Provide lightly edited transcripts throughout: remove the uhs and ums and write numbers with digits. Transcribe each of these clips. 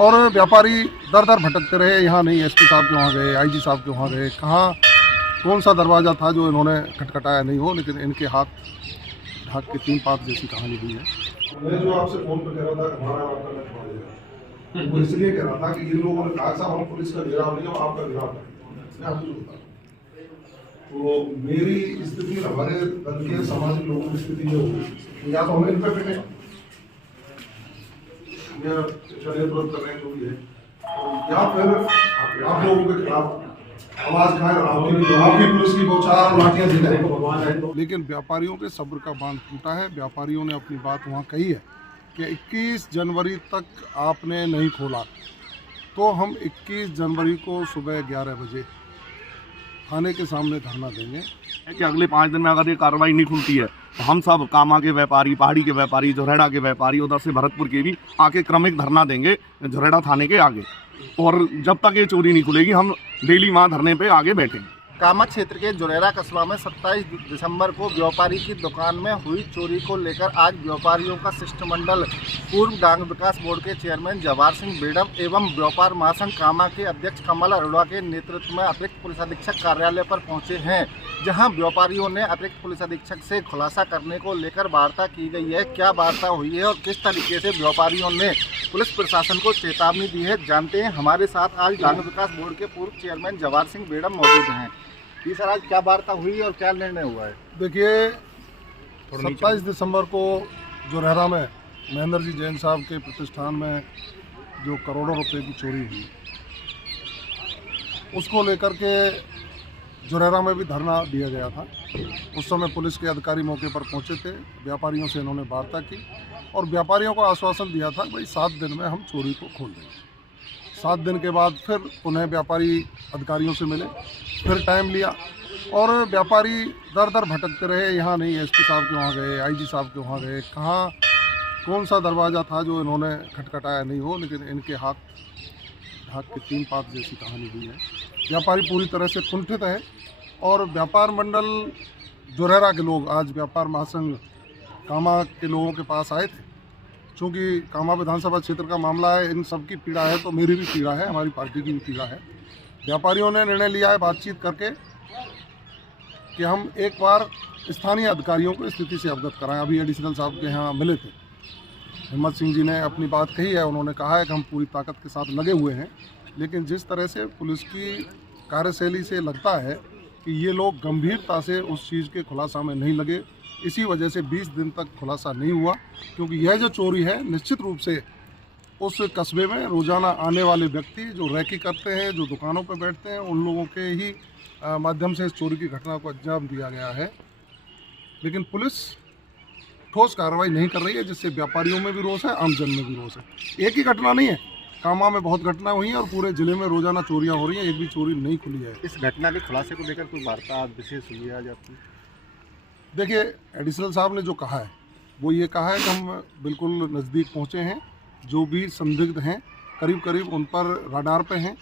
और व्यापारी दर दर भटकते रहे। यहाँ नहीं, एसपी साहब के वहाँ गए, आईजी साहब के वहाँ गए, कहाँ कौन सा दरवाज़ा था जो इन्होंने खटखटाया नहीं हो, लेकिन इनके हाथ ढाक के 3 पात जैसी कहानी हुई है। मैं जो आपसे फोन पर कह रहा था कि हमारा आपका लक्ष्य बढ़ जाएगा, वो इसलिए कह रहा था कि इन लोगों ने कहा साहब हम पुलिस का गिराव नहीं, हम आपका गिराव करेंगे। मैं आपको बता, तो मेरी स्थिति हमारे दल के सामाजिक लोगों की स्थिति ये होगी, या तो हमें इन पर पिटे या चले तुरंत कर रहे हैं जो भी है, या फिर आप लोगों के खिलाफ आवाज उठाएं और आपकी पुलिस की बौछार लाठियां दिखाएं। लेकिन व्यापारियों के सब्र का बांध टूटा है। व्यापारियों ने अपनी बात वहाँ कही है कि 21 जनवरी तक आपने नहीं खोला, तो हम 21 जनवरी को सुबह 11 बजे थाने के सामने धरना देंगे कि अगले 5 दिन में अगर ये कार्रवाई नहीं खुलती है तो हम सब कामा के व्यापारी, पहाड़ी के व्यापारी, झोरेड़ा के व्यापारी, उधर से भरतपुर के भी आके क्रमिक धरना देंगे झोरेड़ा थाने के आगे। और जब तक ये चोरी नहीं खुलेगी हम डेली वहाँ धरने पे आगे बैठेंगे। कामा क्षेत्र के झोरेड़ा कस्बा में 27 दिसंबर को व्यापारी की दुकान में हुई चोरी को लेकर आज व्यापारियों का शिष्टमंडल पूर्व डांग विकास बोर्ड के चेयरमैन जवाहर सिंह बेडम एवं व्यापार महासंघ कामा के अध्यक्ष कमल अरोड़ा के नेतृत्व में अतिरिक्त पुलिस अधीक्षक कार्यालय पर पहुंचे हैं, जहां व्यापारियों ने अतिरिक्त पुलिस अधीक्षक से खुलासा करने को लेकर वार्ता की गई है। क्या वार्ता हुई है और किस तरीके से व्यापारियों ने पुलिस प्रशासन को चेतावनी दी है, जानते हैं। हमारे साथ आज डांग विकास बोर्ड के पूर्व चेयरमैन जवाहर सिंह बेडम मौजूद हैं। जी सर, आज क्या वार्ता हुई और क्या निर्णय हुआ है? देखिए, 27 दिसंबर को जोरहरा में महेंद्र जी जैन साहब के प्रतिष्ठान में जो करोड़ों रुपए की चोरी हुई, उसको लेकर के जोरहरा में भी धरना दिया गया था। उस समय पुलिस के अधिकारी मौके पर पहुंचे थे, व्यापारियों से इन्होंने वार्ता की और व्यापारियों को आश्वासन दिया था भाई 7 दिन में हम चोरी को खोल देंगे। 7 दिन के बाद फिर उन्हें व्यापारी अधिकारियों से मिले, फिर टाइम लिया और व्यापारी दर दर भटकते रहे। यहाँ नहीं, एसपी साहब के वहाँ गए, आईजी साहब के वहाँ गए, कहाँ कौन सा दरवाज़ा था जो इन्होंने खटखटाया नहीं हो, लेकिन इनके हाथ ढाक के 3 पात जैसी कहानी हुई है। व्यापारी पूरी तरह से कुंठित है और व्यापार मंडल जोरहरा के लोग आज व्यापार महासंघ कामा के लोगों के पास आए थे। चूँकि कामा विधानसभा क्षेत्र का मामला है, इन सब की पीड़ा है, तो मेरी भी पीड़ा है, हमारी पार्टी की भी पीड़ा है। व्यापारियों ने निर्णय लिया है बातचीत करके कि हम एक बार स्थानीय अधिकारियों को स्थिति से अवगत कराएं। अभी एडिशनल साहब के यहाँ मिले थे, हिम्मत सिंह जी ने अपनी बात कही है। उन्होंने कहा है कि हम पूरी ताकत के साथ लगे हुए हैं, लेकिन जिस तरह से पुलिस की कार्यशैली से लगता है कि ये लोग गंभीरता से उस चीज़ के खुलासा में नहीं लगे, इसी वजह से 20 दिन तक खुलासा नहीं हुआ। क्योंकि यह जो चोरी है, निश्चित रूप से उस कस्बे में रोज़ाना आने वाले व्यक्ति जो रैकी करते हैं, जो दुकानों पर बैठते हैं, उन लोगों के ही माध्यम से इस चोरी की घटना को अंजाम दिया गया है। लेकिन पुलिस ठोस कार्रवाई नहीं कर रही है, जिससे व्यापारियों में भी रोष है, आम जन में भी रोष है। एक ही घटना नहीं है, कामा में बहुत घटना हुई हैं और पूरे जिले में रोजाना चोरियां हो रही हैं, एक भी चोरी नहीं खुली है। इस घटना के खुलासे को लेकर कोई वार्ता विशेष हुई है आज आपकी? देखिए, एडिशनल साहब ने जो कहा है वो ये कहा है कि हम बिल्कुल नज़दीक पहुंचे हैं, जो भी संदिग्ध हैं करीब करीब उन पर राडार पे हैं,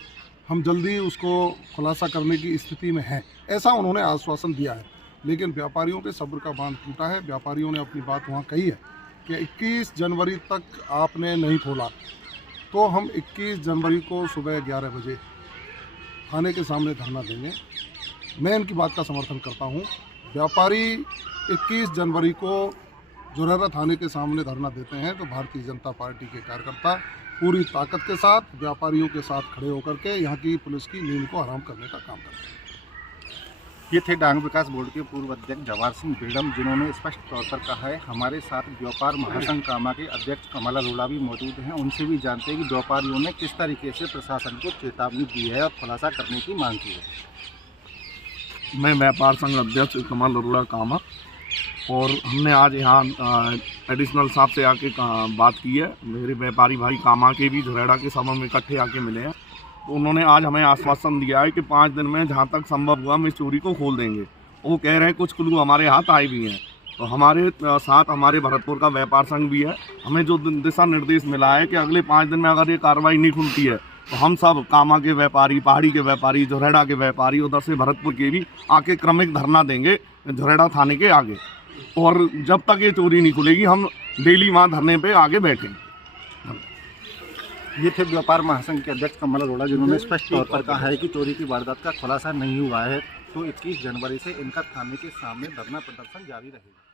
हम जल्दी उसको खुलासा करने की स्थिति में हैं, ऐसा उन्होंने आश्वासन दिया है। लेकिन व्यापारियों के सब्र का बांध टूटा है। व्यापारियों ने अपनी बात वहाँ कही है कि 21 जनवरी तक आपने नहीं खोला, तो हम 21 जनवरी को सुबह 11 बजे थाने के सामने धरना देंगे। मैं इनकी बात का समर्थन करता हूँ। व्यापारी 21 जनवरी को जोरहरा थाने के सामने धरना देते हैं तो भारतीय जनता पार्टी के कार्यकर्ता पूरी ताकत के साथ व्यापारियों के साथ खड़े होकर के यहाँ की पुलिस की नींद को हराम करने का काम करते हैं। ये थे डांग विकास बोर्ड के पूर्व अध्यक्ष जवाहर सिंह बेडम, जिन्होंने स्पष्ट तौर पर कहा है। हमारे साथ व्यापार महासंघ कामा के अध्यक्ष कमल अरोड़ा भी मौजूद हैं, उनसे भी जानते हैं कि व्यापारियों ने किस तरीके से प्रशासन को चेतावनी दी है और खुलासा करने की मांग की है। मैं व्यापार संघ अध्यक्ष कमल अरोड़ा कामा, और हमने आज यहाँ एडिशनल साहब से आके बात की है। मेरे व्यापारी भाई कामा के भी झोरेड़ा के सभा में इकट्ठे आके मिले हैं, तो उन्होंने आज हमें आश्वासन दिया है कि 5 दिन में जहाँ तक संभव हुआ हम इस चोरी को खोल देंगे। वो कह रहे हैं कुछ क्लू हमारे हाथ आए भी हैं, तो हमारे साथ हमारे भरतपुर का व्यापार संघ भी है। हमें जो दिशा निर्देश मिला है कि अगले 5 दिन में अगर ये कार्रवाई नहीं खुलती है तो हम सब कामा के व्यापारी, पहाड़ी के व्यापारी, झोरेड़ा के व्यापारी, उधर से भरतपुर के भी आके क्रमिक धरना देंगे झोरेड़ा थाने के आगे। और जब तक ये चोरी नहीं खुलेगी हम डेली वहाँ धरने पे आगे बैठेंगे। ये थे व्यापार महासंघ के अध्यक्ष कमल अरोड़ा, जिन्होंने स्पष्ट तौर पर कहा है कि चोरी की वारदात का खुलासा नहीं हुआ है, तो 21 जनवरी से इनका थाने के सामने धरना प्रदर्शन जारी रहेगा।